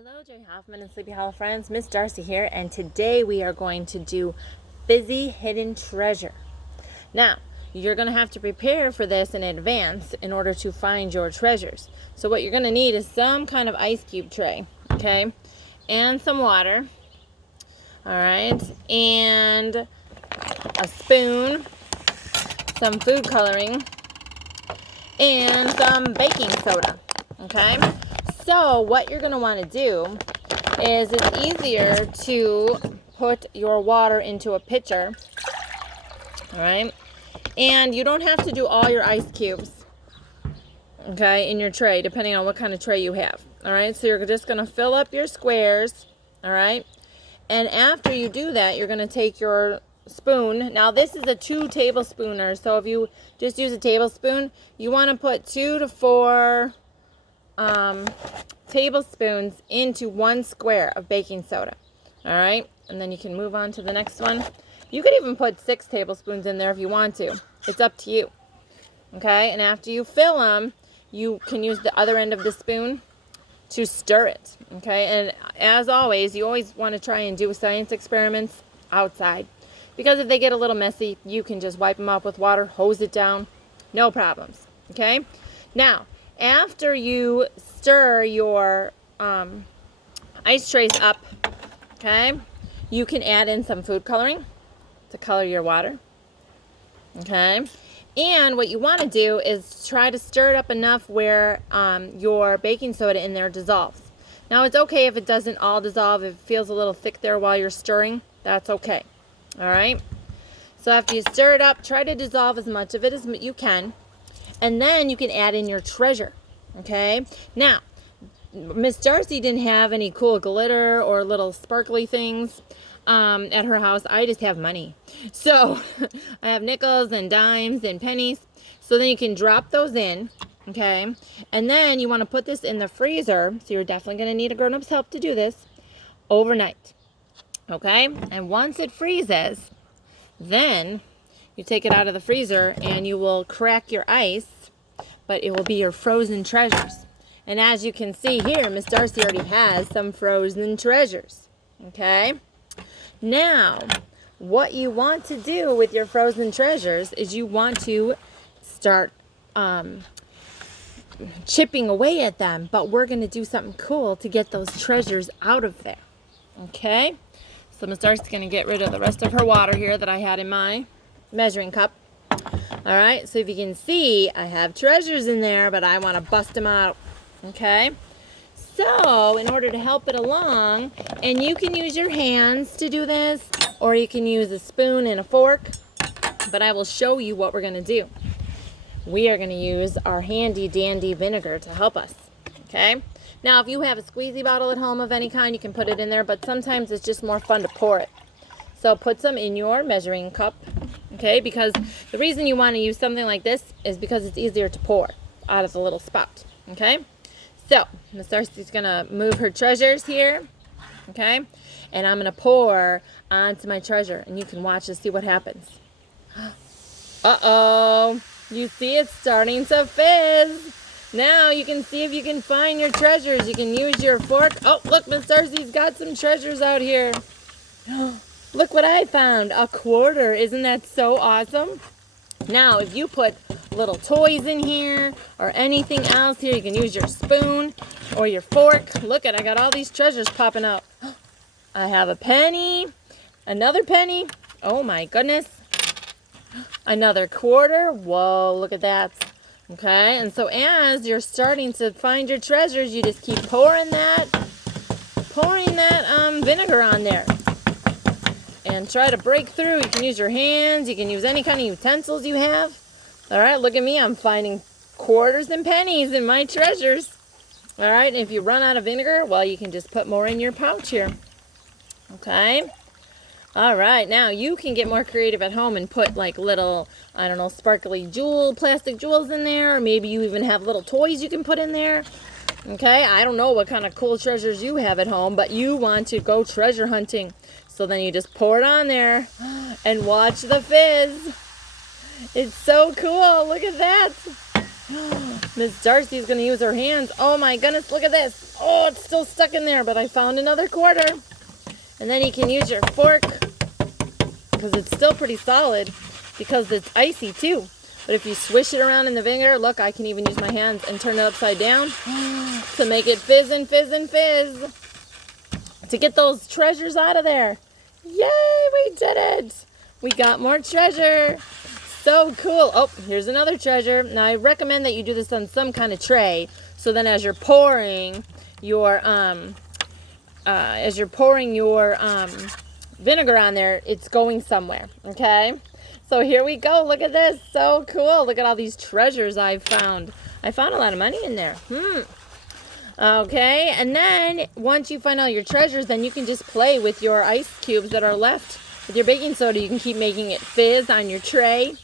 Hello, Jerry Hoffman and Sleepy Hollow friends. Miss Darcy here, and today we are going to do Fizzy Hidden Treasure. Now, you're going to have to prepare for this in advance in order to find your treasures. So what you're going to need is some kind of ice cube tray, okay, and some water, all right, and a spoon, some food coloring, and some baking soda, okay? So what you're going to want to do is it's easier to put your water into a pitcher, all right? And you don't have to do all your ice cubes, okay, in your tray, depending on what kind of tray you have, all right? So you're just going to fill up your squares, all right? And after you do that, you're going to take your spoon. Now this is a 2 tablespooners, so if you just use a tablespoon, you want to put 2 to 4 tablespoons into 1 square of baking soda. All right, and then you can move on to the next one. You could even put 6 tablespoons in there if you want to. It's up to you. Okay, and after you fill them, you can use the other end of the spoon to stir it. Okay, and as always, you always want to try and do science experiments outside, because if they get a little messy, you can just wipe them off with water, hose it down, no problems. Okay, now after you stir your ice trays up, okay, you can add in some food coloring to color your water, okay? And what you want to do is try to stir it up enough where your baking soda in there dissolves. Now, it's okay if it doesn't all dissolve. If it feels a little thick there while you're stirring, that's okay, all right? So after you stir it up, try to dissolve as much of it as you can. And then you can add in your treasure, okay? Now, Miss Darcy didn't have any cool glitter or little sparkly things at her house. I just have money. So I have nickels and dimes and pennies. So then you can drop those in, okay? And then you want to put this in the freezer. So you're definitely going to need a grown-up's help to do this overnight, okay? And once it freezes, then you take it out of the freezer and you will crack your ice, but it will be your frozen treasures. And as you can see here, Miss Darcy already has some frozen treasures, okay? Now, what you want to do with your frozen treasures is you want to start chipping away at them, but we're going to do something cool to get those treasures out of there, okay? So Miss Darcy's going to get rid of the rest of her water here that I had in my measuring cup. All right, so if you can see, I have treasures in there, but I want to bust them out, okay? So in order to help it along, and you can use your hands to do this, or you can use a spoon and a fork, but I will show you what we're going to do. We are going to use our handy dandy vinegar to help us, okay? Now, if you have a squeezy bottle at home of any kind, you can put it in there, but sometimes it's just more fun to pour it. So put some in your measuring cup, okay? Because the reason you want to use something like this is because it's easier to pour out of the little spout, okay? So Miss Darcy's going to move her treasures here, okay? And I'm going to pour onto my treasure, and you can watch to see what happens. Uh-oh. You see it's starting to fizz. Now you can see if you can find your treasures. You can use your fork. Oh, look, Miss Darcy's got some treasures out here. Look what I found, a quarter. Isn't that so awesome? Now, if you put little toys in here or anything else here, you can use your spoon or your fork. Look I got all these treasures popping up. I have a penny, another penny. Oh my goodness. Another quarter. Whoa, look at that. Okay, and so as you're starting to find your treasures, you just keep pouring that vinegar on there. And try to break through. You can use your hands. You can use any kind of utensils you have. All right, look at me. I'm finding quarters and pennies in my treasures. All right, and if you run out of vinegar, well, you can just put more in your pouch here. Okay. All right, now you can get more creative at home and put like little, I don't know, sparkly plastic jewels in there. Or maybe you even have little toys you can put in there. Okay, I don't know what kind of cool treasures you have at home, but you want to go treasure hunting. So then you just pour it on there and watch the fizz. It's so cool. Look at that. Miss Darcy's going to use her hands. Oh my goodness, look at this. Oh, it's still stuck in there, but I found another quarter. And then you can use your fork because it's still pretty solid because it's icy too. But if you swish it around in the vinegar, look, I can even use my hands and turn it upside down to make it fizz and fizz and fizz. To get those treasures out of there. Yay, we did it. We got more treasure. So cool. Oh, here's another treasure. Now I recommend that you do this on some kind of tray, so then as you're pouring your vinegar on there, it's going somewhere. Okay. So here we go. Look at this. So cool. Look at all these treasures I found. I found a lot of money in there. Okay, and then once you find all your treasures, then you can just play with your ice cubes that are left with your baking soda. You can keep making it fizz on your tray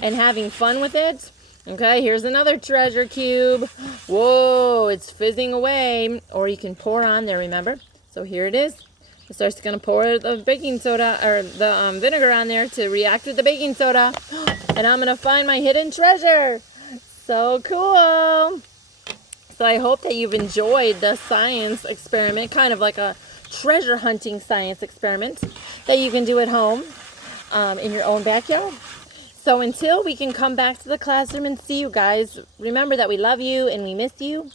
and having fun with it. Okay, here's another treasure cube. Whoa, it's fizzing away. Or you can pour on there, remember? So here it is. It starts going to pour the baking soda or the vinegar on there to react with the baking soda. And I'm going to find my hidden treasure. So cool. So I hope that you've enjoyed the science experiment, kind of like a treasure hunting science experiment that you can do at home in your own backyard. So until we can come back to the classroom and see you guys, remember that we love you and we miss you.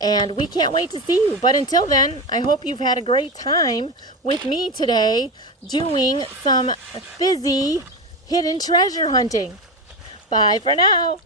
And we can't wait to see you. But until then, I hope you've had a great time with me today doing some fizzy hidden treasure hunting. Bye for now.